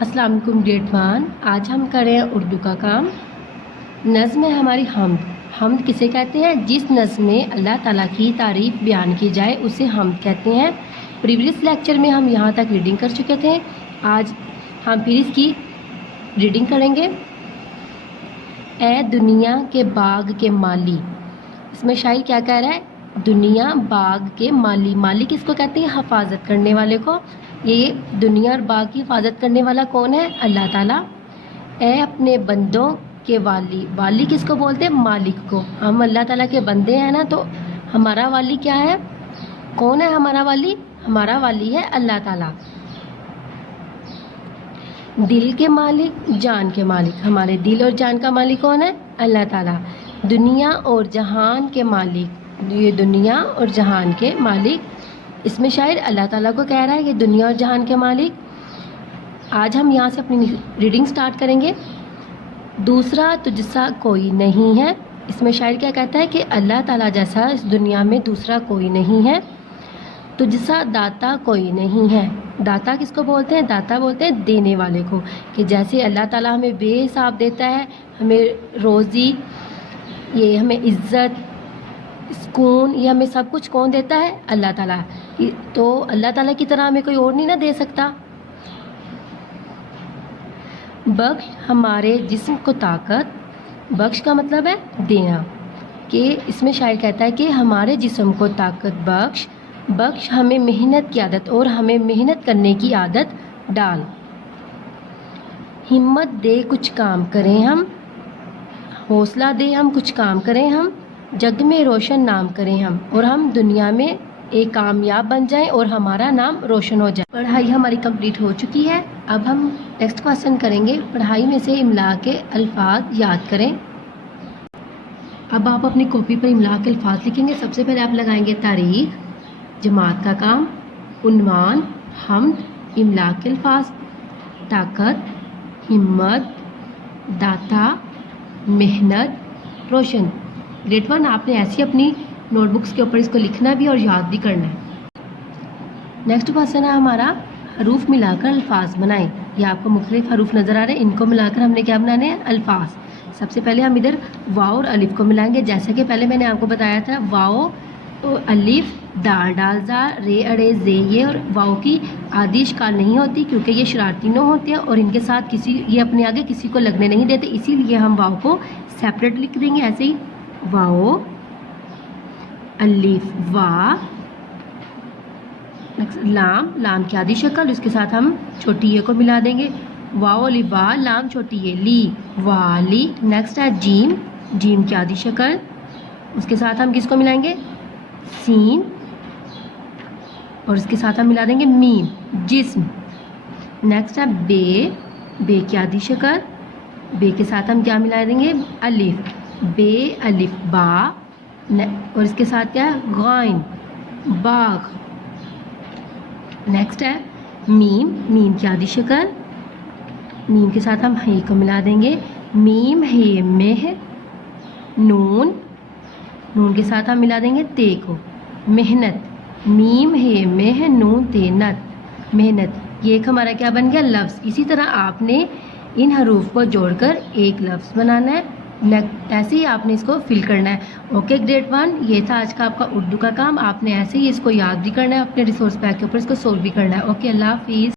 السلام علیکم گریڈ 1۔ آج ہم کریں اردو کا کام۔ نظم ہے ہماری حمد۔ حمد کسے کہتے ہیں؟ جس نظم میں اللہ تعالیٰ کی تعریف بیان کی جائے اسے حمد کہتے ہیں۔ پریویس لیکچر میں ہم یہاں تک ریڈنگ کر چکے تھے، آج ہم پھر اس کی ریڈنگ کریں گے۔ اے دنیا کے باغ کے مالی، اس میں شاعر کیا کہہ رہا ہے؟ دنیا باغ کے مالی۔ مالی کس کو کہتے ہیں؟ حفاظت کرنے والے کو۔ یہ دنیا اور باغ کی حفاظت کرنے والا کون ہے؟ اللہ تعالیٰ۔ اے اپنے بندوں کے والی، والی کس کو بولتے ہیں؟ مالک کو۔ ہم اللہ تعالیٰ کے بندے ہیں نا، تو ہمارا والی کیا ہے؟ کون ہے ہمارا والی؟ ہمارا والی ہے اللہ تعالیٰ۔ دل کے مالک، جان کے مالک، ہمارے دل اور جان کا مالک کون ہے؟ اللہ تعالیٰ۔ دنیا اور جہان کے مالک، یہ دنیا اور جہان کے مالک، اس میں شاعر اللہ تعالیٰ کو کہہ رہا ہے کہ دنیا اور جہان کے مالک۔ آج ہم یہاں سے اپنی ریڈنگ سٹارٹ کریں گے۔ دوسرا تجھ سا کوئی نہیں ہے، اس میں شاعر کیا کہتا ہے کہ اللہ تعالیٰ جیسا اس دنیا میں دوسرا کوئی نہیں ہے۔ تجھ سا داتا کوئی نہیں ہے۔ داتا کس کو بولتے ہیں؟ داتا بولتے ہیں دینے والے کو، کہ جیسے اللہ تعالیٰ ہمیں بے حساب دیتا ہے، ہمیں روزی، یہ ہمیں عزت، سکون، یہ ہمیں سب کچھ کون دیتا ہے؟ اللہ تعالیٰ۔ تو اللہ تعالیٰ کی طرح ہمیں کوئی اور نہیں نہ دے سکتا۔ بخش ہمارے جسم کو طاقت، بخش کا مطلب ہے دینا، کہ اس میں شاعر کہتا ہے کہ ہمارے جسم کو طاقت بخش، بخش ہمیں محنت کی عادت، اور ہمیں محنت کرنے کی عادت ڈال۔ ہمت دے کچھ کام کریں ہم، حوصلہ دے ہم کچھ کام کریں ہم، جگ میں روشن نام کریں ہم، اور ہم دنیا میں ایک کامیاب بن جائیں اور ہمارا نام روشن ہو جائے۔ پڑھائی ہماری کمپلیٹ ہو چکی ہے۔ اب ہم نیکسٹ کویسچن کریں گے۔ پڑھائی میں سے املا کے الفاظ یاد کریں۔ اب آپ اپنی کاپی پر املا کے الفاظ لکھیں گے۔ سب سے پہلے آپ لگائیں گے تاریخ، جماعت کا کام، عنوان، حمد، املا کے الفاظ، طاقت، ہمت، داتا، محنت، روشن۔ گریڈ 1 آپ نے ایسی اپنی نوٹ بکس کے اوپر اس کو لکھنا بھی اور یاد بھی کرنا ہے۔ نیکسٹ کویسچن ہے ہمارا، حروف ملا کر الفاظ بنائیں۔ یہ آپ کو مختلف حروف نظر آ رہے ہیں، ان کو ملا کر ہم نے کیا بنانے ہیں؟ الفاظ۔ سب سے پہلے ہم ادھر واو اور الف کو ملائیں گے، جیسا کہ پہلے میں نے آپ کو بتایا تھا، واو الف، دال ڈال زا، رے اڑے زے، یہ اور واو کی آدھی اشکال نہیں ہوتی کیونکہ یہ شرارتی نو ہوتے ہیں اور ان کے ساتھ یہ اپنے آگے کسی کو لگنے نہیں دیتے، اسی لیے ہم واو کو سیپریٹ لکھ دیں گے، ایسے ہی واو الف وا، لام، لام کی آدھی شکل، اس کے ساتھ ہم چھوٹی یہ کو ملا دیں گے، واو الف وا، لام چھوٹی یہ، لی، والی۔ نیکسٹ ہے جیم، جیم کی آدھی شکل، اس کے ساتھ ہم کس کو ملائیں گے؟ سین، اور اس کے ساتھ ہم ملا دیں گے میم، جسم۔ نیکسٹ ہے بے، بے کی آدھی شکل، بے کے ساتھ ہم کیا ملا دیں گے؟ الف، بے الف با، اور اس کے ساتھ کیا ہے؟ غائن، باغ۔ نیکسٹ ہے میم، میم کی آدھی شکل، میم کے ساتھ ہم ہے کو ملا دیں گے، میم ہے مہ، نون، نون کے ساتھ ہم ملا دیں گے تے کو، محنت، میم ہے مہ نون تے نت، محنت۔ یہ ایک ہمارا کیا بن گیا؟ لفظ۔ اسی طرح آپ نے ان حروف کو جوڑ کر ایک لفظ بنانا ہے، ایسے ہی آپ نے اس کو فل کرنا ہے۔ اوکے گریڈ 1، یہ تھا آج کا آپ کا اردو کا کام۔ آپ نے ایسے ہی اس کو یاد بھی کرنا ہے، اپنے ریسورس پیک کے اوپر اس کو سولو بھی کرنا ہے۔ اوکے، اللہ حافظ۔